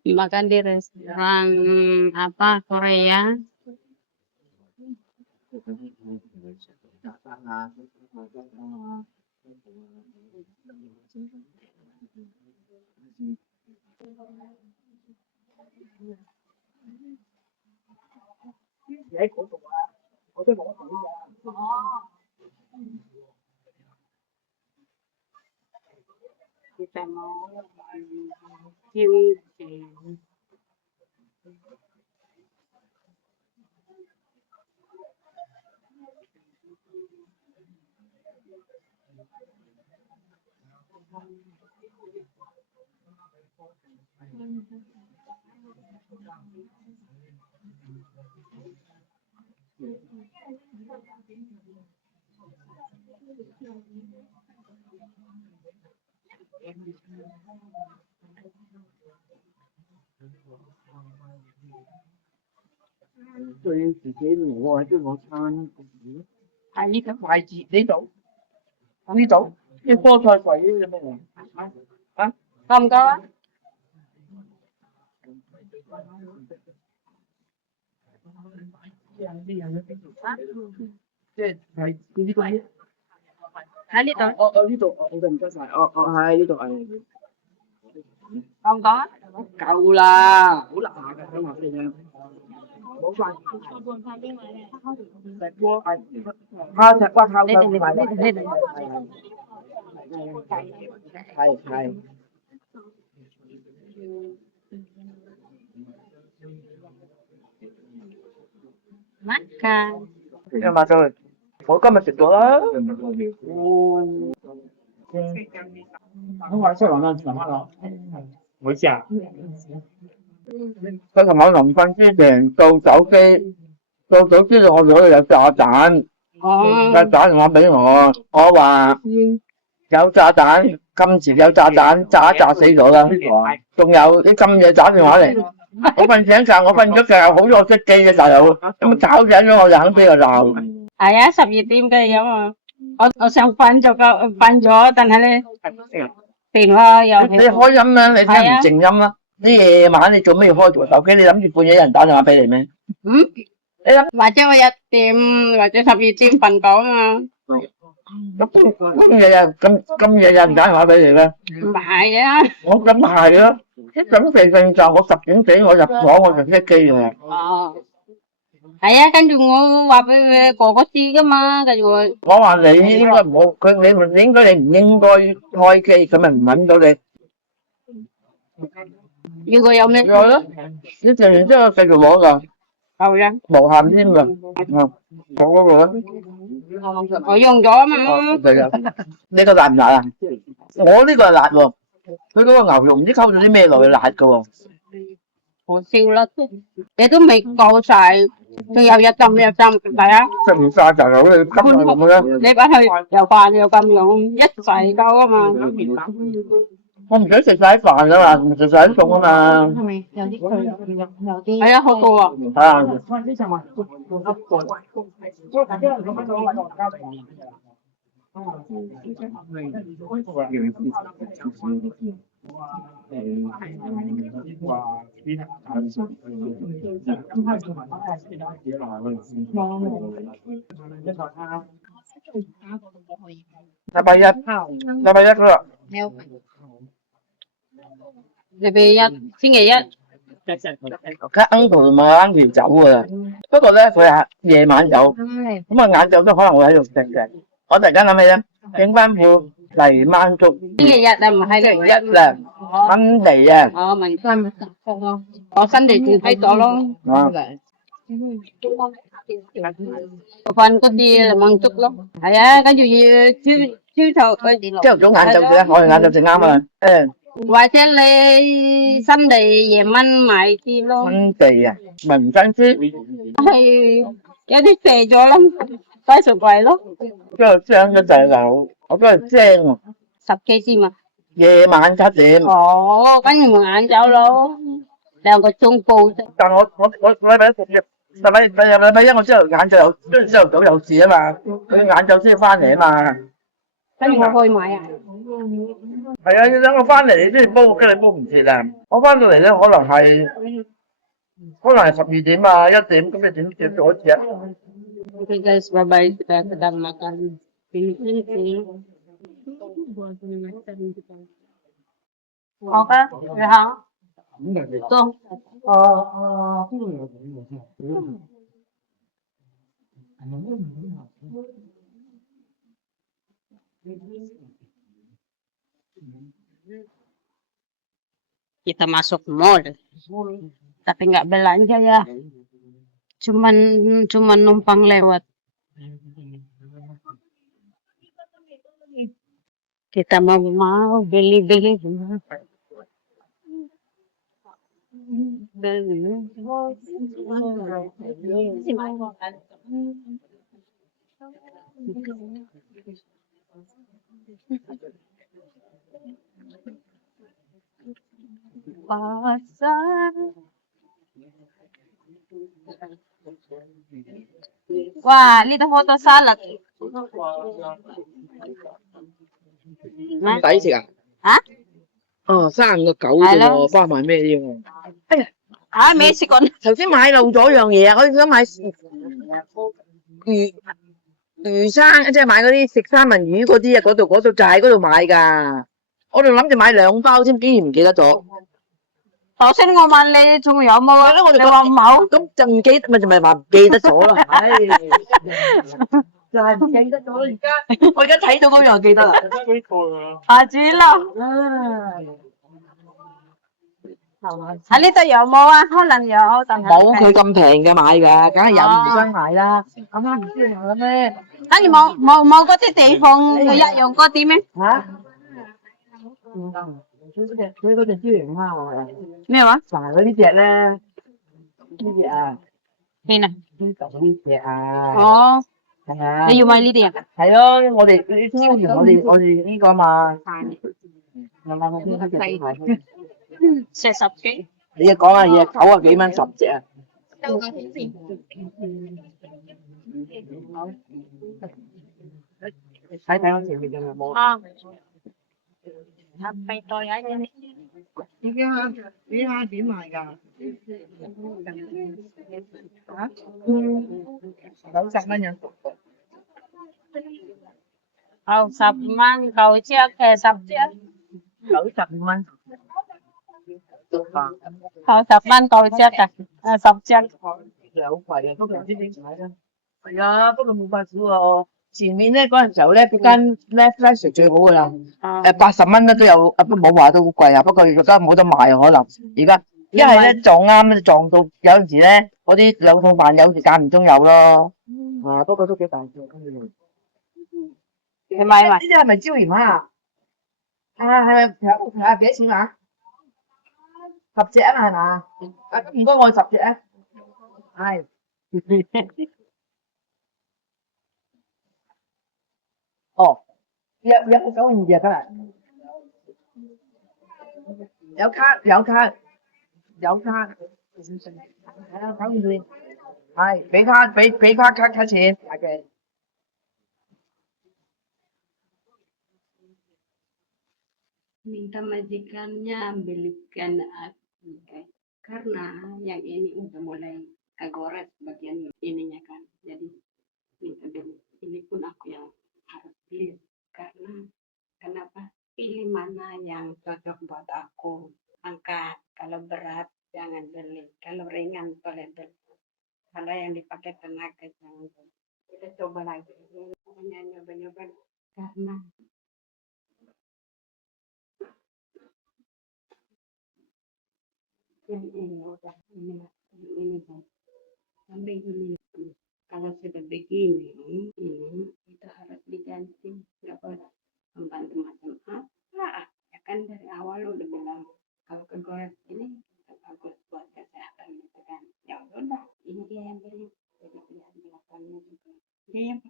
Makan di restoran apa Korea. Kita mau kimchi. Tôi自己攞喺啲攞餐，喺呢度筷子呢度，呢度啲菠菜櫃呢啲咩嚟？啊？夠唔夠啊？即係呢個呢？喺呢度我呢度，我唔該晒，我喺呢度係夠唔夠啊？夠啦，好難下㗎，想話俾你聽。冇飯，石鍋係蝦石瓜烤雞，係。Makan. 你買咗去？我今日食咗啦。我話出嚟啦，慢慢攞，會食。佢琴晚臨瞓之前到手機，到早知道我攞有炸彈，佢打電話俾我，我話有炸彈，今次有炸彈，炸死咗啦。仲有啲咁嘢打電話嚟，我瞓醒覺，我瞓咗覺，好咗熄機嘅大佬，咁搞醒咗我就肯俾佢鬧。係啊，12點嘅咁啊，我想瞓咗，但係咧電話又你開音啦，你聽唔靜音啦？你夜晚你做咩要開住手機？你諗住半夜有人打電話俾你咩？你諗或者我1點或者12點瞓到啊嘛。咁夜有人打電話俾你咩？唔係啊，我咁係啊，一準備瞓覺，我10點幾我入房我就熄機嘅。哦，係啊，跟住我話俾佢哥哥知噶嘛，跟住我話你應該冇佢，你應該你唔應該開機，佢咪唔揾到你。如果有咩？有咯，你食完之後繼續攞㗎，夠啦，無限添㗎，攞嗰個啦。我用咗啊嘛。係啊，呢個辣唔辣啊？我呢個係辣喎，佢嗰個牛肉唔知溝咗啲咩落去辣㗎喎。好笑啦，你都未夠晒，仲有一浸，係啊。食唔晒就有你急咪咁啦。你擺去又飯又咁用，一齊夠啊嘛。我唔想食晒啲飯㗎嘛，唔食晒啲餸啊嘛。係咪有啲佢有啲？係啊，好過啊。係啊。禮拜一嗰日。禮拜一，星期一。佢 uncle 同埋 auntie 走㗎啦，不過咧佢係夜晚走，咁啊晏晝都可能會喺度食嘅。我突然間諗起咧，整翻副泥鯭粥。星期日啊，唔係星期一啦，Monday啊。哦，明白。我新地轉喺咗咯。瞓嗰啲泥鯭粥咯。係啊，跟住要朝頭早晏晝食啦，我哋晏晝食啱啊。或者你新地夜晚買啲咯。新地啊，咪唔新鮮。係有啲謝咗啦，擺雪櫃咯。跟住蒸咗就流，我都係蒸喎。10幾支嘛。夜晚7點。哦，跟住晏晝咯，2個鐘報啫。但我禮拜一食嘅，禮拜一我朝頭晏晝有，朝頭早有事啊嘛，佢晏晝先翻嚟啊嘛。跟住我去買啊。係啊，要等我翻嚟你先煲，跟住煲唔切啊！我翻到嚟咧，可能係12點啊1點，咁你點接咗切啊？ Oke guys, bye-bye. Kita sedang makan ini. Oke, ya hang. Tuh. Kita masuk mall, tapi nggak belanja ya. Cuman numpang lewat. Kita mau beli-beli. Pasar. Wah, lihat foto salad. 咁抵食啊？Hah? 哦，3個9啫喎，包埋咩啫？哎呀，Ah, Mexico. 頭先買漏咗樣嘢啊！我想買魚生，即係買嗰啲食三文魚嗰啲啊，嗰度就喺嗰度買㗎。我仲諗住買2包添，竟然唔記得咗。頭先我問你仲有冇啊？係咯，我哋你話冇，咁就唔記得，咪就咪話唔記得咗咯。唉，就係唔記得咗咯。我而家睇到嗰樣記得啦。下次啦。喺呢度有冇啊？可能有，但係冇佢咁平嘅買㗎，梗係有魚生買啦。啱啱唔知買咩？跟住冇嗰啲地方一樣嗰啲咩？嚇？佢嗰隻椒鹽蝦啊！咩話？嗱，嗰呢只咧，呢只啊，邊啊？呢只啊，哦，係啊，你要買呢啲啊？係咯，我哋啲椒鹽，我哋呢個嘛，40幾？你講下嘢，90幾蚊10隻啊！睇睇我前面有冇？啊，俾袋啊！依家點賣㗎？嚇？90蚊有10個。90蚊9隻嘅10隻95蚊。，90蚊9隻嘅，10隻。其實好貴啊，不過唔知點解咧。係啊，不過冇法子喎。前面咧嗰陣時候咧，嗰間 Netflix 最好㗎啦。80蚊都有，不冇話都好貴啊。不過而家冇得賣可能。而家一係咧撞啱就撞到，有陣時咧嗰啲2餸飯有時間唔中有咯。啊，不過都幾大隻。你買埋？呢啲係咪椒鹽蝦啊？係咪睇下幾多錢啊？10隻啊嘛係嘛？唔該我10隻啊。係。哦，有9.2隻㗎啦。有卡。係啊，9.2。係俾卡錢。OK。Minta majikannya belikan aku karena yang ini udah mulai kegores bagian ininya kan, jadi minta beli. Ini pun aku yang harus beli karena kenapa? Pilih mana yang cocok buat aku, angkat. Kalau berat jangan beli, kalau ringan boleh beli. Kalau yang dipakai tenaga jangan beli. Kita coba lagi, pokoknya nyoba-nyoba karena yang ini udah ini sampai ini kalau sudah begini ini itu harus diganti, nggak boleh membantu macam apa ya kan. Dari awal udah bilang kalau kegores ini bagus buat kesehatan gitu kan, ya udah ini dia yang beli, jadi lihat belakangnya juga dia yang